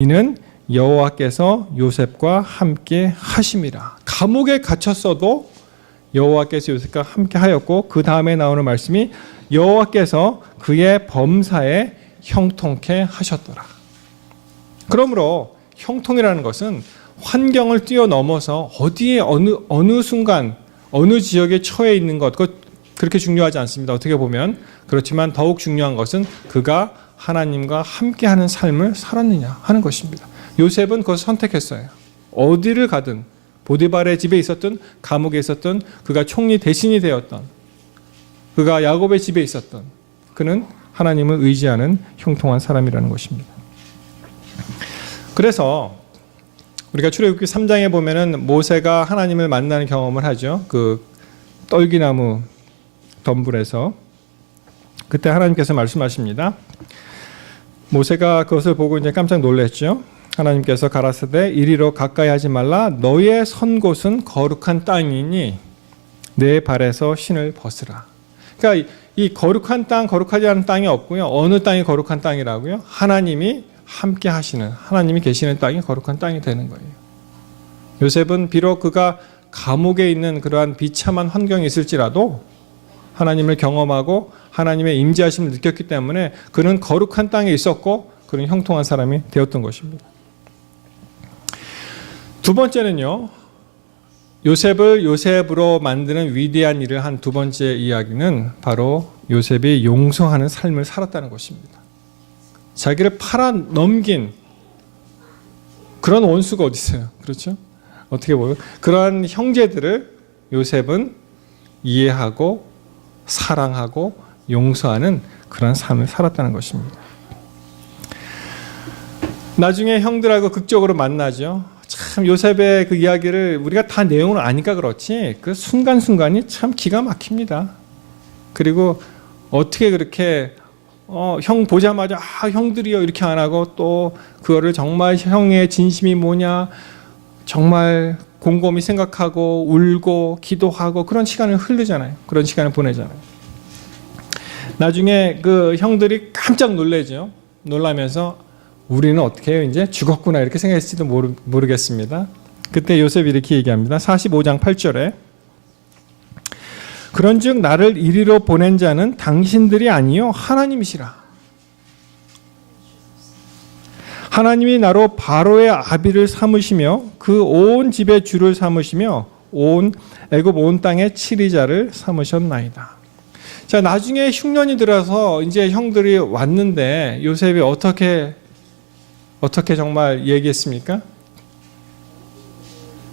이는 여호와께서 요셉과 함께 하심이라. 감옥에 갇혔어도 여호와께서 요셉과 함께 하였고, 그 다음에 나오는 말씀이 여호와께서 그의 범사에 형통케 하셨더라. 그러므로 형통이라는 것은 환경을 뛰어넘어서 어디에 어느 순간 어느 지역에 처해 있는 것, 그렇게 중요하지 않습니다. 어떻게 보면. 그렇지만 더욱 중요한 것은 그가 하나님과 함께하는 삶을 살았느냐 하는 것입니다. 요셉은 그것을 선택했어요. 어디를 가든, 보디발의 집에 있었던, 감옥에 있었던, 그가 총리 대신이 되었던, 그가 야곱의 집에 있었던, 그는 하나님을 의지하는 형통한 사람이라는 것입니다. 그래서 우리가 출애굽기 3장에 보면은 모세가 하나님을 만나는 경험을 하죠. 그 떨기나무 덤불에서. 그때 하나님께서 말씀하십니다. 모세가 그것을 보고 이제 깜짝 놀랐죠. 하나님께서 가라사대 이리로 가까이 하지 말라. 너의 선 곳은 거룩한 땅이니 내 발에서 신을 벗으라. 그러니까 이 거룩한 땅, 거룩하지 않은 땅이 없고요. 어느 땅이 거룩한 땅이라고요? 하나님이 함께 하시는, 하나님이 계시는 땅이 거룩한 땅이 되는 거예요. 요셉은 비록 그가 감옥에 있는 그러한 비참한 환경이 있을지라도 하나님을 경험하고 하나님의 임재하심을 느꼈기 때문에 그는 거룩한 땅에 있었고 그는 형통한 사람이 되었던 것입니다. 두 번째는요, 요셉을 요셉으로 만드는 위대한 일을 한 두 번째 이야기는 바로 요셉이 용서하는 삶을 살았다는 것입니다. 자기를 팔아 넘긴 그런 원수가 어디 있어요? 그렇죠? 어떻게 보면 그러한 형제들을 요셉은 이해하고 사랑하고 용서하는 그런 삶을 살았다는 것입니다. 나중에 형들하고 극적으로 만나죠. 참 요셉의 그 이야기를 우리가 다 내용을 아니까 그렇지 그 순간순간이 참 기가 막힙니다. 그리고 어떻게 그렇게 형 보자마자 형들이요 이렇게 안 하고 또 그거를 정말 형의 진심이 뭐냐 정말 곰곰이 생각하고 울고 기도하고 그런 시간을 흐르잖아요. 그런 시간을 보내잖아요. 나중에 그 형들이 깜짝 놀라죠. 놀라면서 우리는 어떻게 해요? 이제 죽었구나 이렇게 생각했을지도 모르겠습니다. 그때 요셉이 이렇게 얘기합니다. 45장 8절에 그런즉 나를 이리로 보낸 자는 당신들이 아니요 하나님이시라. 하나님이 나로 바로의 아비를 삼으시며 그 온 집의 주를 삼으시며 온 애굽 온 땅의 치리자를 삼으셨나이다. 자, 나중에 흉년이 들어서 이제 형들이 왔는데 요셉이 어떻게 정말 얘기했습니까?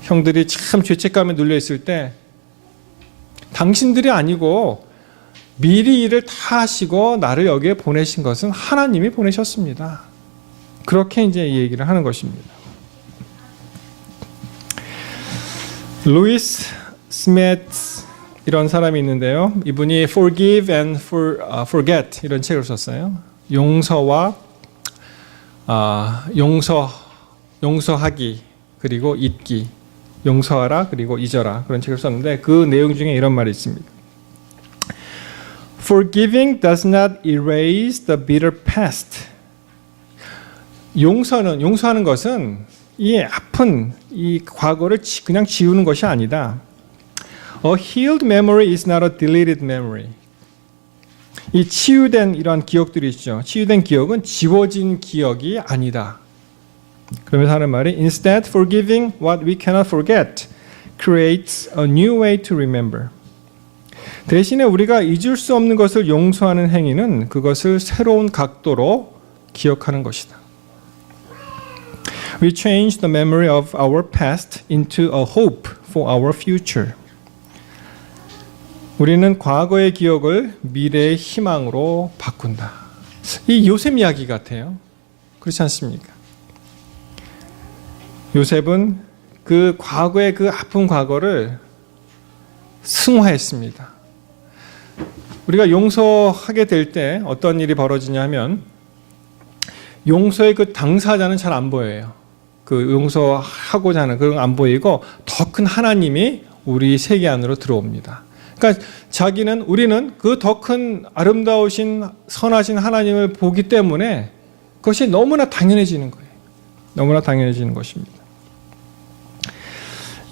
형들이 참 죄책감에 눌려 있을 때 당신들이 아니고 미리 일을 다 하시고 나를 여기에 보내신 것은 하나님이 보내셨습니다. 그렇게 이제 얘기를 하는 것입니다. 루이스 스미스 이런 사람이 있는데요. 이분이 Forgive and Forget 이런 책을 썼어요. 용서와 용서하기 그리고 잊기, 용서하라 그리고 잊어라 그런 책을 썼는데 그 내용 중에 이런 말이 있습니다. Forgiving does not erase the bitter past. 용서하는 것은 이 아픈 이 과거를 그냥 지우는 것이 아니다. A healed memory is not a deleted memory. 이 치유된 이러한 기억들이 있죠. 치유된 기억은 지워진 기억이 아니다. 그러면서 하는 말이 Instead, forgiving what we cannot forget creates a new way to remember. 대신에 우리가 잊을 수 없는 것을 용서하는 행위는 그것을 새로운 각도로 기억하는 것이다. We change the memory of our past into a hope for our future. 우리는 과거의 기억을 미래의 희망으로 바꾼다. 이 요셉 이야기 같아요. 그렇지 않습니까? 요셉은 그 과거의 그 아픈 과거를 승화했습니다. 우리가 용서하게 될 때 어떤 일이 벌어지냐면 용서의 그 당사자는 잘 안 보여요. 그 용서하고자 하는 그런 안 보이고 더 큰 하나님이 우리 세계 안으로 들어옵니다. 그러니까 우리는 그 더 큰 아름다우신 선하신 하나님을 보기 때문에 그것이 너무나 당연해지는 거예요. 너무나 당연해지는 것입니다.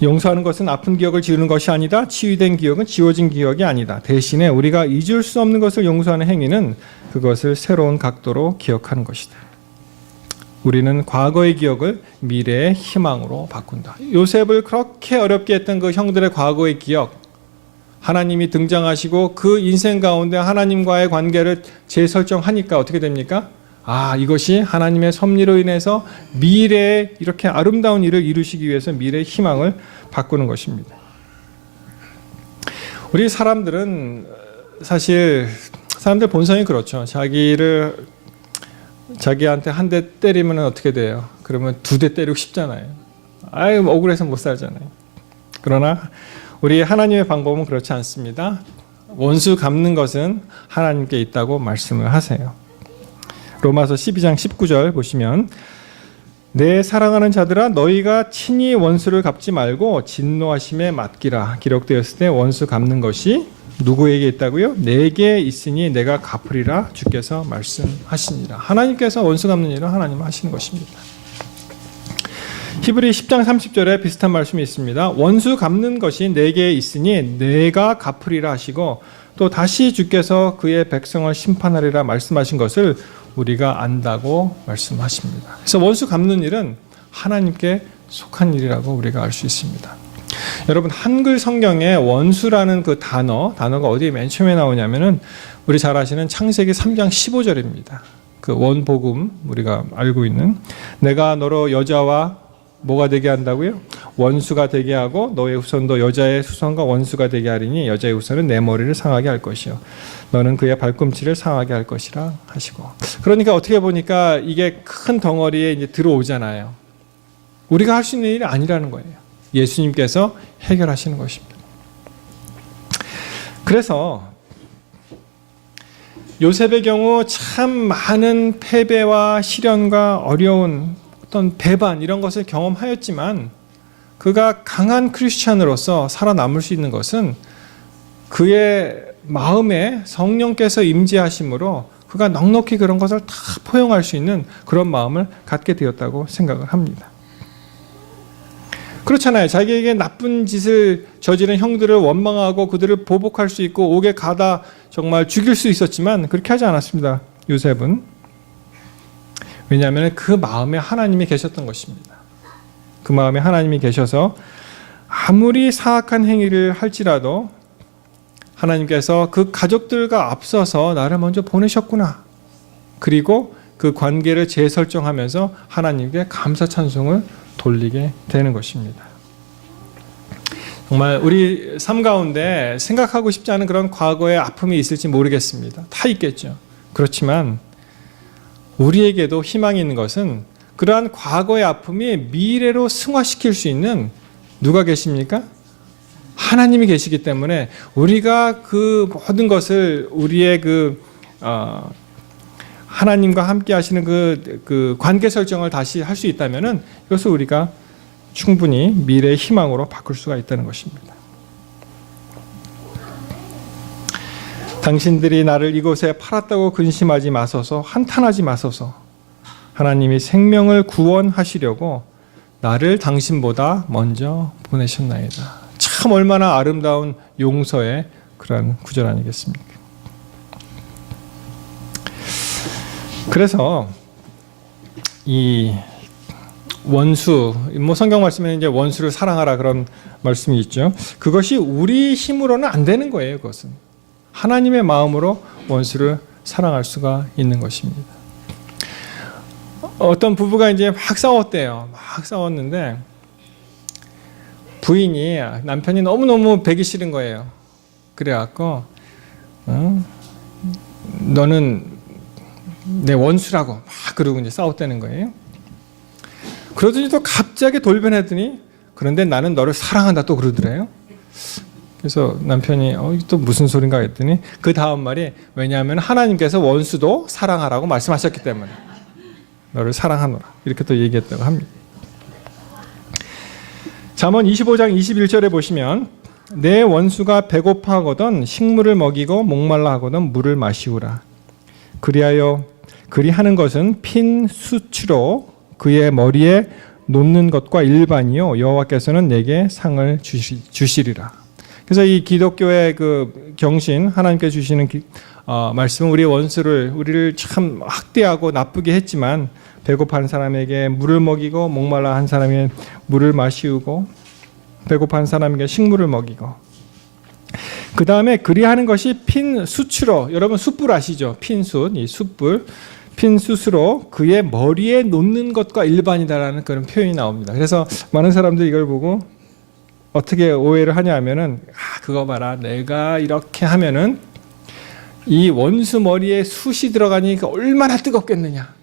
용서하는 것은 아픈 기억을 지우는 것이 아니다. 치유된 기억은 지워진 기억이 아니다. 대신에 우리가 잊을 수 없는 것을 용서하는 행위는 그것을 새로운 각도로 기억하는 것이다. 우리는 과거의 기억을 미래의 희망으로 바꾼다. 요셉을 그렇게 어렵게 했던 그 형들의 과거의 기억, 하나님이 등장하시고 그 인생 가운데 하나님과의 관계를 재설정하니까 어떻게 됩니까? 이것이 하나님의 섭리로 인해서 미래에 이렇게 아름다운 일을 이루시기 위해서 미래의 희망을 바꾸는 것입니다. 우리 사람들은 사실 사람들 본성이 그렇죠. 자기한테 한 대 때리면 어떻게 돼요? 그러면 2대 때리고 싶잖아요. 억울해서 못 살잖아요. 그러나 우리 하나님의 방법은 그렇지 않습니다. 원수 갚는 것은 하나님께 있다고 말씀을 하세요. 로마서 12장 19절 보시면 내 사랑하는 자들아 너희가 친히 원수를 갚지 말고 진노하심에 맡기라. 기록되었을 때 원수 갚는 것이 누구에게 있다고요? 내게 있으니 내가 갚으리라 주께서 말씀하시니라. 하나님께서 원수 갚는 일을 하나님 하시는 것입니다. 히브리 10장 30절에 비슷한 말씀이 있습니다. 원수 갚는 것이 내게 있으니 내가 갚으리라 하시고 또 다시 주께서 그의 백성을 심판하리라 말씀하신 것을 우리가 안다고 말씀하십니다. 그래서 원수 갚는 일은 하나님께 속한 일이라고 우리가 알 수 있습니다. 여러분 한글 성경에 원수라는 그 단어가 어디에 맨 처음에 나오냐면은 우리 잘 아시는 창세기 3장 15절입니다. 그 원복음 우리가 알고 있는 내가 너로 여자와 뭐가 되게 한다고요? 원수가 되게 하고 너의 후손도 여자의 후손과 원수가 되게 하리니 여자의 후손은 내 머리를 상하게 할 것이요 너는 그의 발꿈치를 상하게 할 것이라 하시고. 그러니까 어떻게 보니까 이게 큰 덩어리에 이제 들어오잖아요. 우리가 할 수 있는 일이 아니라는 거예요. 예수님께서 해결하시는 것입니다. 그래서 요셉의 경우 참 많은 패배와 시련과 어려운 어떤 배반 이런 것을 경험하였지만 그가 강한 크리스찬으로서 살아남을 수 있는 것은 그의 마음에 성령께서 임재하심으로 그가 넉넉히 그런 것을 다 포용할 수 있는 그런 마음을 갖게 되었다고 생각을 합니다. 그렇잖아요. 자기에게 나쁜 짓을 저지른 형들을 원망하고 그들을 보복할 수 있고 옥에 가다 정말 죽일 수 있었지만 그렇게 하지 않았습니다. 요셉은. 왜냐하면 그 마음에 하나님이 계셨던 것입니다. 그 마음에 하나님이 계셔서 아무리 사악한 행위를 할지라도 하나님께서 그 가족들과 앞서서 나를 먼저 보내셨구나. 그리고 그 관계를 재설정하면서 하나님께 감사 찬송을 돌리게 되는 것입니다. 정말 우리 삶 가운데 생각하고 싶지 않은 그런 과거의 아픔이 있을지 모르겠습니다. 다 있겠죠. 그렇지만 우리에게도 희망이 있는 것은 그러한 과거의 아픔이 미래로 승화시킬 수 있는 누가 계십니까? 하나님이 계시기 때문에 우리가 그 모든 것을 우리의 하나님과 함께 하시는 그 관계 설정을 다시 할 수 있다면은 이것을 우리가 충분히 미래의 희망으로 바꿀 수가 있다는 것입니다. 당신들이 나를 이곳에 팔았다고 근심하지 마소서, 한탄하지 마소서. 하나님이 생명을 구원하시려고 나를 당신보다 먼저 보내셨나이다. 참 얼마나 아름다운 용서의 그런 구절 아니겠습니까? 그래서 이 원수, 성경 말씀에 이제 원수를 사랑하라 그런 말씀이 있죠. 그것이 우리 힘으로는 안 되는 거예요. 그것은 하나님의 마음으로 원수를 사랑할 수가 있는 것입니다. 어떤 부부가 이제 막 싸웠대요. 막 싸웠는데 부인이 남편이 너무너무 배기 싫은 거예요. 그래갖고 너는 내 원수라고 막 그러고 이제 싸웠다는 거예요. 그러더니 또 갑자기 돌변하더니 그런데 나는 너를 사랑한다 또 그러더래요. 그래서 남편이 또 무슨 소린가 했더니 그 다음 말이 왜냐하면 하나님께서 원수도 사랑하라고 말씀하셨기 때문에 너를 사랑하노라 이렇게 또 얘기했다고 합니다. 잠언 25장 21절에 보시면 내 원수가 배고파하거든 식물을 먹이고 목말라 하거든 물을 마시우라. 그리하는 것은 핀 수치로 그의 머리에 놓는 것과 일반이요 여호와께서는 내게 상을 주시리라. 그래서 이 기독교의 그 경신 하나님께 주시는 말씀은 우리를 참 학대하고 나쁘게 했지만 배고파하는 사람에게 물을 먹이고 목말라 한 사람에게 물을 마시우고 배고파하는 사람에게 식물을 먹이고 그 다음에 그리하는 것이 핀 숯으로 여러분 숯불 아시죠? 핀 숯, 이 숯불 핀 숯으로 그의 머리에 놓는 것과 일반이다라는 그런 표현이 나옵니다. 그래서 많은 사람들이 이걸 보고 어떻게 오해를 하냐 하면은 그거 봐라 내가 이렇게 하면은 이 원수 머리에 숯이 들어가니까 얼마나 뜨겁겠느냐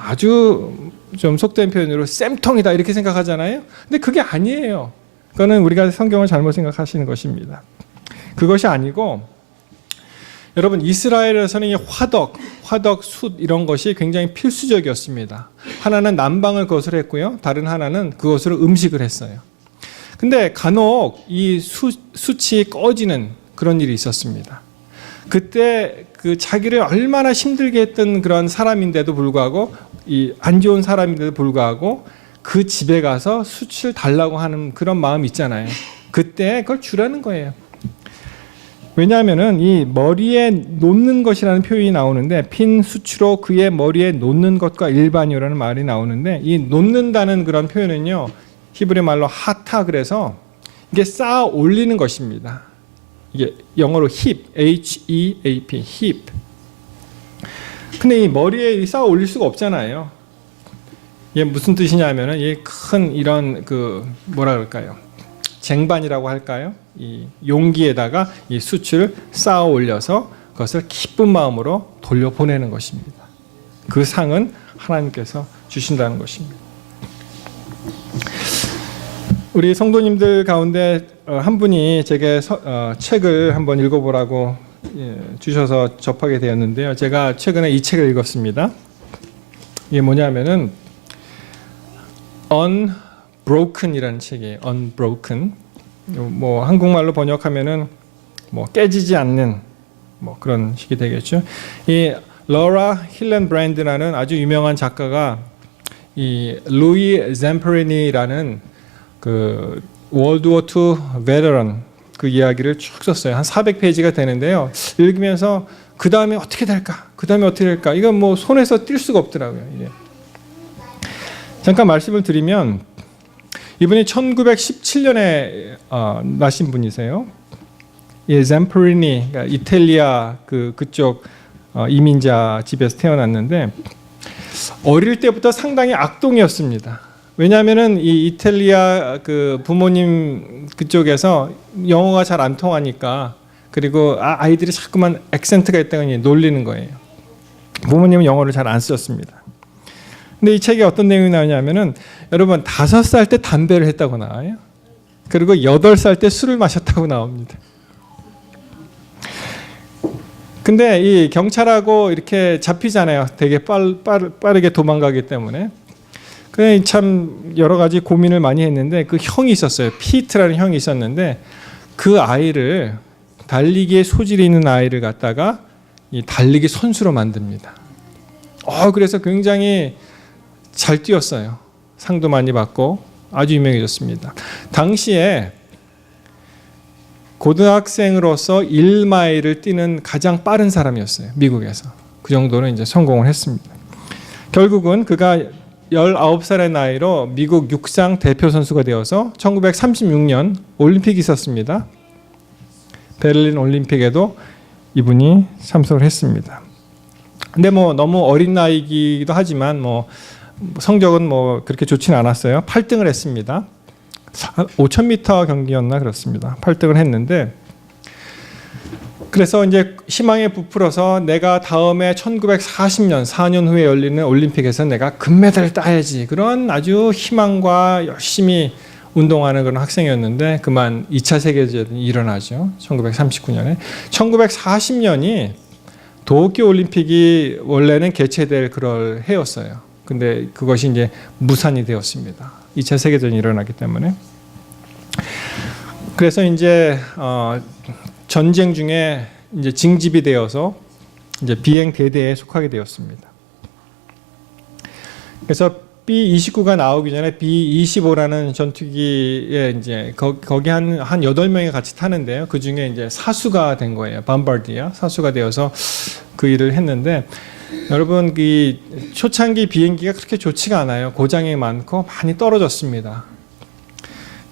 아주 좀 속된 표현으로 쌤통이다 이렇게 생각하잖아요. 근데 그게 아니에요. 그거는 우리가 성경을 잘못 생각하시는 것입니다. 그것이 아니고 여러분 이스라엘에서는 이 화덕, 숯 이런 것이 굉장히 필수적이었습니다. 하나는 난방을 그것으로 했고요. 다른 하나는 그것으로 음식을 했어요. 근데 간혹 이 숯이 꺼지는 그런 일이 있었습니다. 그때 그 자기를 얼마나 힘들게 했던 그런 사람인데도 불구하고 이 안 좋은 사람인데도 불구하고 그 집에 가서 숯을 달라고 하는 그런 마음이 있잖아요. 그때 그걸 주라는 거예요. 왜냐하면은 이 머리에 놓는 것이라는 표현이 나오는데 핀 숯으로 그의 머리에 놓는 것과 일반이라는 말이 나오는데 이 놓는다는 그런 표현은요 히브리 말로 하타 그래서 이게 쌓아 올리는 것입니다. 이게 영어로 hip, H-E-A-P, hip. 근데 이 머리에 쌓아 올릴 수가 없잖아요. 이게 무슨 뜻이냐면은 이 큰 이런 그 뭐라 그럴까요? 쟁반이라고 할까요? 이 용기에다가 이 숯을 쌓아 올려서 그것을 기쁜 마음으로 돌려보내는 것입니다. 그 상은 하나님께서 주신다는 것입니다. 우리 성도님들 가운데 한 분이 제게 책을 한번 읽어보라고 주셔서 접하게 되었는데요. 제가 최근에 이 책을 읽었습니다. 이게 뭐냐면은 Unbroken이라는 책이에요. Unbroken. 뭐 한국말로 번역하면은 뭐 깨지지 않는 뭐 그런 식이 되겠죠. 이 러라 힐렌브랜드라는 아주 유명한 작가가 이 루이 zemperini 그 월드워 II 베테랑 그 이야기를 쭉 썼어요. 한 400페이지가 되는데요. 읽으면서 그 다음에 어떻게 될까? 그 다음에 어떻게 될까? 이건 뭐 손에서 뛸 수가 없더라고요. 이게. 잠깐 말씀을 드리면 이분이 1917년에 나신 분이세요. 이 zemperini, 그러니까 이탈리아 그쪽 이민자 집에서 태어났는데 어릴 때부터 상당히 악동이었습니다. 왜냐하면은 이 이탈리아 그 부모님 그쪽에서 영어가 잘 안 통하니까 그리고 아이들이 자꾸만 액센트가 있다고 놀리는 거예요. 부모님은 영어를 잘 안 쓰셨습니다. 근데 이 책에 어떤 내용이 나오냐면은 여러분 5살 때 담배를 했다고 나와요. 그리고 8살 때 술을 마셨다고 나옵니다. 근데 이 경찰하고 이렇게 잡히잖아요. 되게 빠르게 도망가기 때문에. 그래 참 여러 가지 고민을 많이 했는데 그 형이 있었어요. 피트라는 형이 있었는데 그 아이를 달리기에 소질이 있는 아이를 갖다가 이 달리기 선수로 만듭니다. 그래서 굉장히 잘 뛰었어요. 상도 많이 받고 아주 유명해졌습니다. 당시에 고등학생으로서 1마일을 뛰는 가장 빠른 사람이었어요. 미국에서. 그 정도는 이제 성공을 했습니다. 결국은 그가 19살의 나이로 미국 육상 대표 선수가 되어서 1936년 올림픽이 있었습니다. 베를린 올림픽에도 이분이 참석을 했습니다. 근데 뭐 너무 어린 나이이기도 하지만 뭐 성적은 뭐 그렇게 좋지는 않았어요. 8등을 했습니다. 5000m 경기였나 그렇습니다. 8등을 했는데 그래서 이제 희망에 부풀어서 내가 다음에 1940년 4년 후에 열리는 올림픽에서 내가 금메달을 따야지 그런 아주 희망과 열심히 운동하는 그런 학생이었는데 그만 2차 세계대전이 일어나죠. 1939년에 1940년이 도쿄올림픽이 원래는 개최될 그럴 해였어요. 근데 그것이 이제 무산이 되었습니다. 2차 세계대전이 일어났기 때문에. 그래서 이제 전쟁 중에 이제 징집이 되어서 이제 비행 대대에 속하게 되었습니다. 그래서 B-29가 나오기 전에 B-25라는 전투기에 이제 거기 한 8명이 같이 타는데요. 그 중에 이제 사수가 된 거예요. 밤바디야. 사수가 되어서 그 일을 했는데, 여러분, 이 초창기 비행기가 그렇게 좋지가 않아요. 고장이 많고 많이 떨어졌습니다.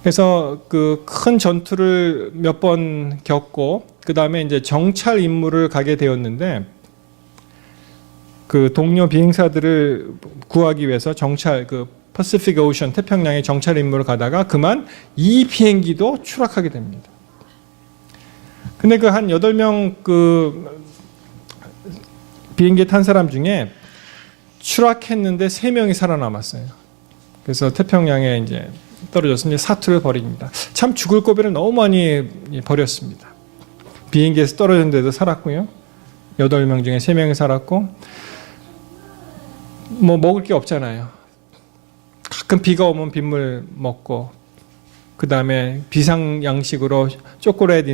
그래서 그 큰 전투를 몇 번 겪고, 그 다음에 이제 정찰 임무를 가게 되었는데, 그 동료 비행사들을 구하기 위해서 정찰, 그 퍼시픽 오션, 태평양의 정찰 임무를 가다가 그만 이 비행기도 추락하게 됩니다. 근데 그 한 8명 그 비행기에 탄 사람 중에 추락했는데 3명이 살아남았어요. 그래서 태평양에 이제 떨어졌으니 사투를 벌입니다. 참 죽을 고비를 너무 많이 벌였습니다. 비행기에서 떨어졌는데도 살았고요. 8명 중에 3명이 살았고, 뭐 먹을 게 없잖아요. 가끔 비가 오면 빗물 먹고, 그 다음에 비상 양식으로 초콜릿